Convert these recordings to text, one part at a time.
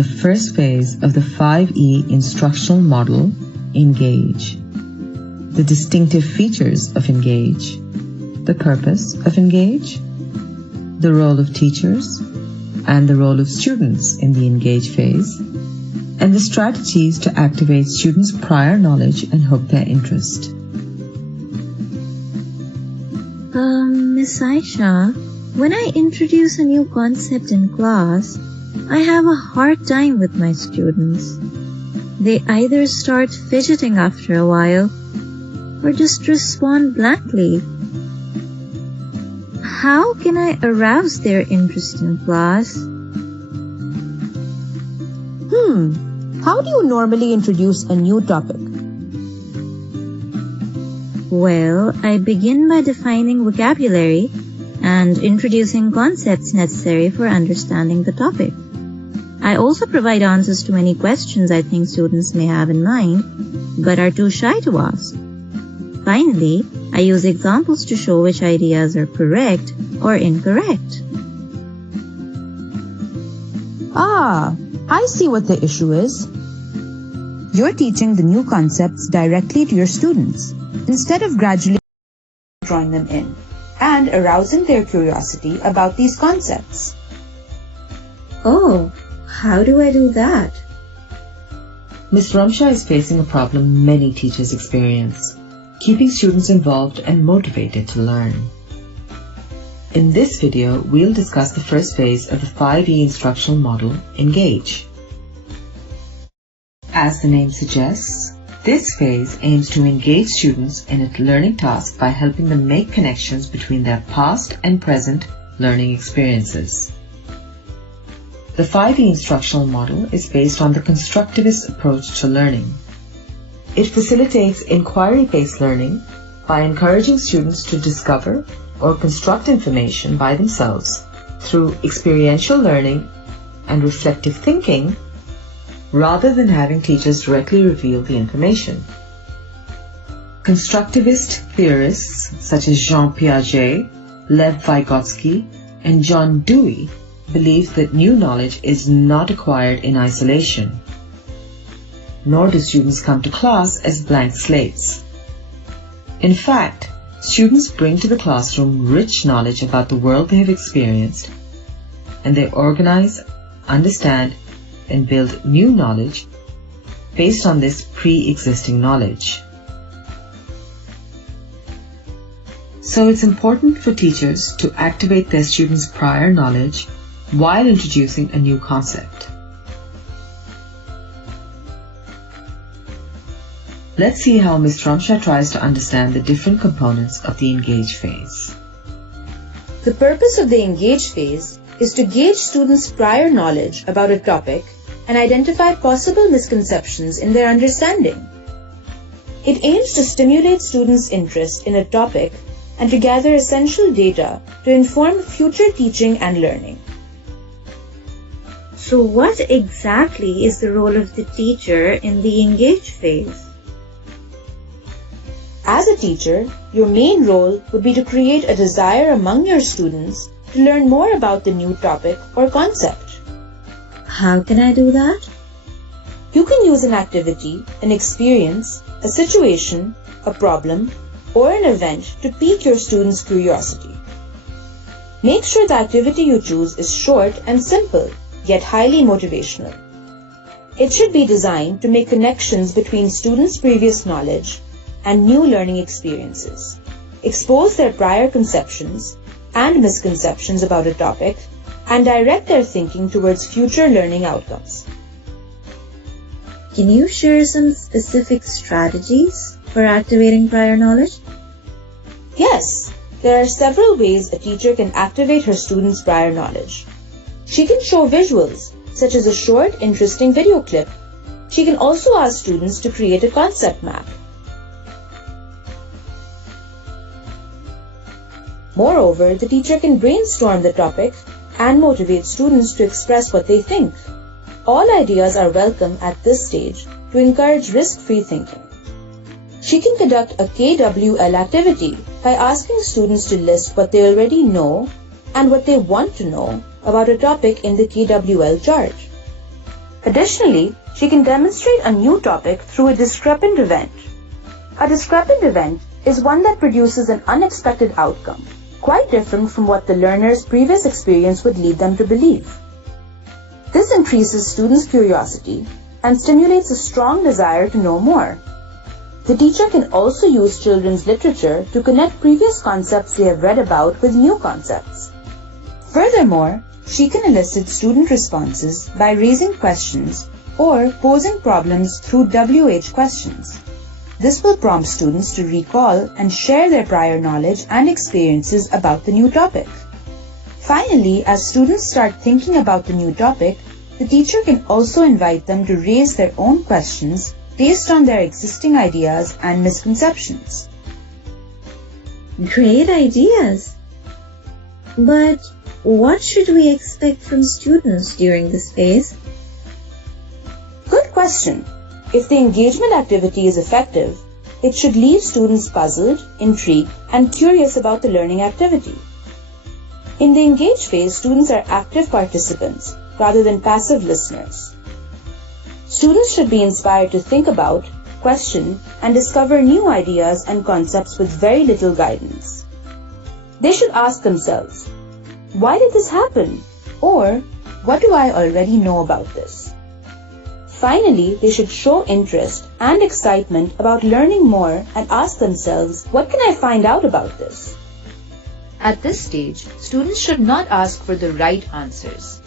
the first phase of the 5E instructional model, Engage. The distinctive features of Engage, the purpose of Engage, the role of teachers, and the role of students in the Engage phase, and the strategies to activate students' prior knowledge and hook their interest. Miss Aisha, when I introduce a new concept in class, I have a hard time with my students. They either start fidgeting after a while or just respond blankly. How can I arouse their interest in class? How do you normally introduce a new topic? Well, I begin by defining vocabulary and introducing concepts necessary for understanding the topic. I also provide answers to any questions I think students may have in mind, but are too shy to ask. Finally, I use examples to show which ideas are correct or incorrect. I see what the issue is. You're teaching the new concepts directly to your students, instead of gradually drawing them in and arousing their curiosity about these concepts. Oh, how do I do that? Ms. Ramsha is facing a problem many teachers experience: keeping students involved and motivated to learn. In this video, we'll discuss the first phase of the 5E instructional model, Engage. As the name suggests, this phase aims to engage students in a learning task by helping them make connections between their past and present learning experiences. The 5E instructional model is based on the constructivist approach to learning. It facilitates inquiry-based learning by encouraging students to discover or construct information by themselves through experiential learning and reflective thinking, rather than having teachers directly reveal the information. Constructivist theorists such as Jean Piaget, Lev Vygotsky, and John Dewey believe that new knowledge is not acquired in isolation, nor do students come to class as blank slates. In fact, students bring to the classroom rich knowledge about the world they have experienced, and they organize, understand, and build new knowledge based on this pre-existing knowledge. So it's important for teachers to activate their students' prior knowledge while introducing a new concept. Let's see how Ms. Ramsha tries to understand the different components of the Engage phase. The purpose of the Engage phase is to gauge students' prior knowledge about a topic and identify possible misconceptions in their understanding. It aims to stimulate students' interest in a topic and to gather essential data to inform future teaching and learning. So what exactly is the role of the teacher in the Engage phase? As a teacher, your main role would be to create a desire among your students to learn more about the new topic or concept. How can I do that? You can use an activity, an experience, a situation, a problem, or an event to pique your students' curiosity. Make sure the activity you choose is short and simple, yet highly motivational. It should be designed to make connections between students' previous knowledge and new learning experiences, expose their prior conceptions and misconceptions about a topic, and direct their thinking towards future learning outcomes. Can you share some specific strategies for activating prior knowledge? Yes, there are several ways a teacher can activate her students' prior knowledge. She can show visuals, such as a short, interesting video clip. She can also ask students to create a concept map. Moreover, the teacher can brainstorm the topic and motivate students to express what they think. All ideas are welcome at this stage to encourage risk-free thinking. She can conduct a KWL activity by asking students to list what they already know and what they want to know about a topic in the KWL chart. Additionally, she can demonstrate a new topic through a discrepant event. A discrepant event is one that produces an unexpected outcome, quite different from what the learner's previous experience would lead them to believe. This increases students' curiosity and stimulates a strong desire to know more. The teacher can also use children's literature to connect previous concepts they have read about with new concepts. Furthermore, she can elicit student responses by raising questions or posing problems through WH questions. This will prompt students to recall and share their prior knowledge and experiences about the new topic. Finally, as students start thinking about the new topic, the teacher can also invite them to raise their own questions based on their existing ideas and misconceptions. Great ideas! But what should we expect from students during this phase? Good question. If the engagement activity is effective, it should leave students puzzled, intrigued, and curious about the learning activity. In the engage phase, students are active participants rather than passive listeners. Students should be inspired to think about, question, and discover new ideas and concepts with very little guidance. They should ask themselves, why did this happen? Or, what do I already know about this? Finally, they should show interest and excitement about learning more and ask themselves, what can I find out about this? At this stage, students should not ask for the right answers,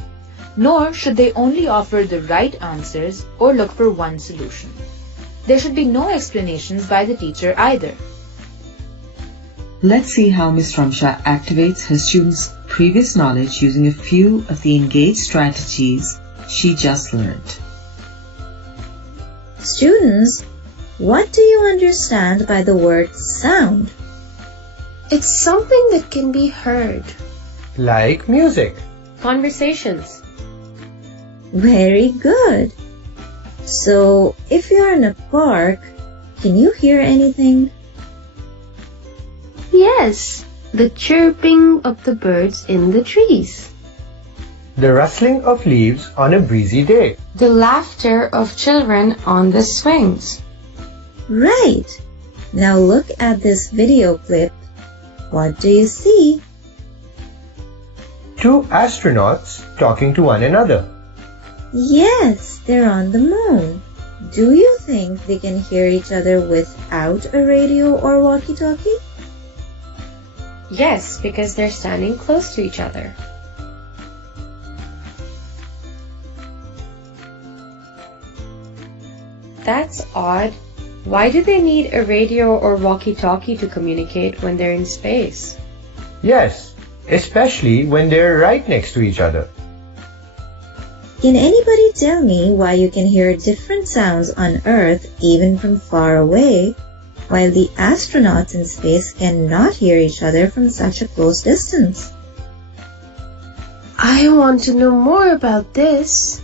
nor should they only offer the right answers or look for one solution. There should be no explanations by the teacher either. Let's see how Ms. Ramsha activates her students' previous knowledge using a few of the engaged strategies she just learned. Students, what do you understand by the word sound? It's something that can be heard. Like music. Conversations. Very good. So, if you're in a park, can you hear anything? Yes, the chirping of the birds in the trees. The rustling of leaves on a breezy day. The laughter of children on the swings. Right. Now look at this video clip. What do you see? Two astronauts talking to one another. Yes, they're on the moon. Do you think they can hear each other without a radio or walkie-talkie? Yes, because they're standing close to each other. That's odd. Why do they need a radio or walkie-talkie to communicate when they're in space? Yes, especially when they're right next to each other. Can anybody tell me why you can hear different sounds on Earth even from far away, while the astronauts in space cannot hear each other from such a close distance? I want to know more about this.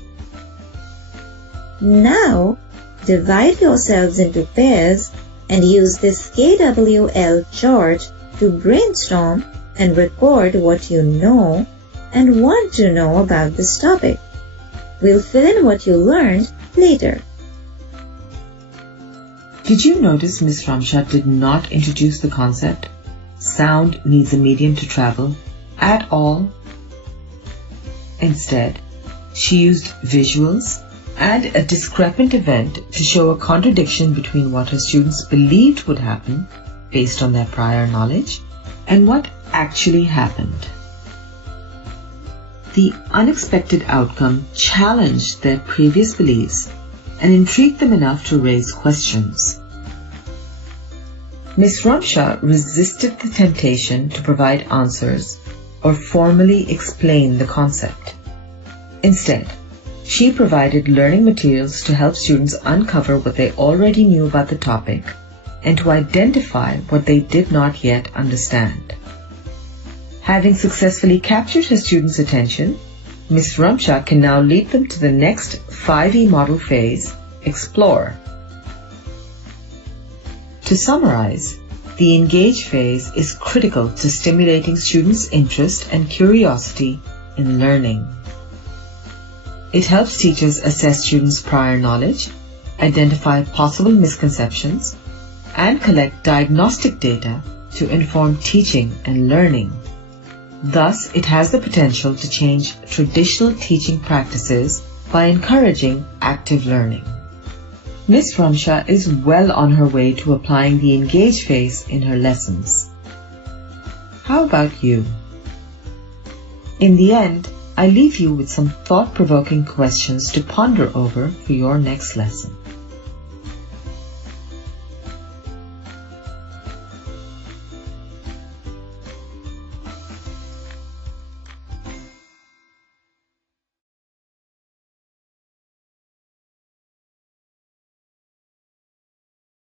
Now, divide yourselves into pairs and use this KWL chart to brainstorm and record what you know and want to know about this topic. We'll fill in what you learned later. Did you notice Ms. Ramsha did not introduce the concept, sound needs a medium to travel, at all? Instead, she used visuals and a discrepant event to show a contradiction between what her students believed would happen based on their prior knowledge and what actually happened. The unexpected outcome challenged their previous beliefs and intrigued them enough to raise questions. Ms. Ramsha resisted the temptation to provide answers or formally explain the concept. Instead, she provided learning materials to help students uncover what they already knew about the topic and to identify what they did not yet understand. Having successfully captured her students' attention, Ms. Ramsha can now lead them to the next 5E model phase, Explore. To summarize, the Engage phase is critical to stimulating students' interest and curiosity in learning. It helps teachers assess students' prior knowledge, identify possible misconceptions, and collect diagnostic data to inform teaching and learning. Thus, it has the potential to change traditional teaching practices by encouraging active learning. Ms. Ramsha is well on her way to applying the Engage phase in her lessons. How about you? In the end, I leave you with some thought-provoking questions to ponder over for your next lesson.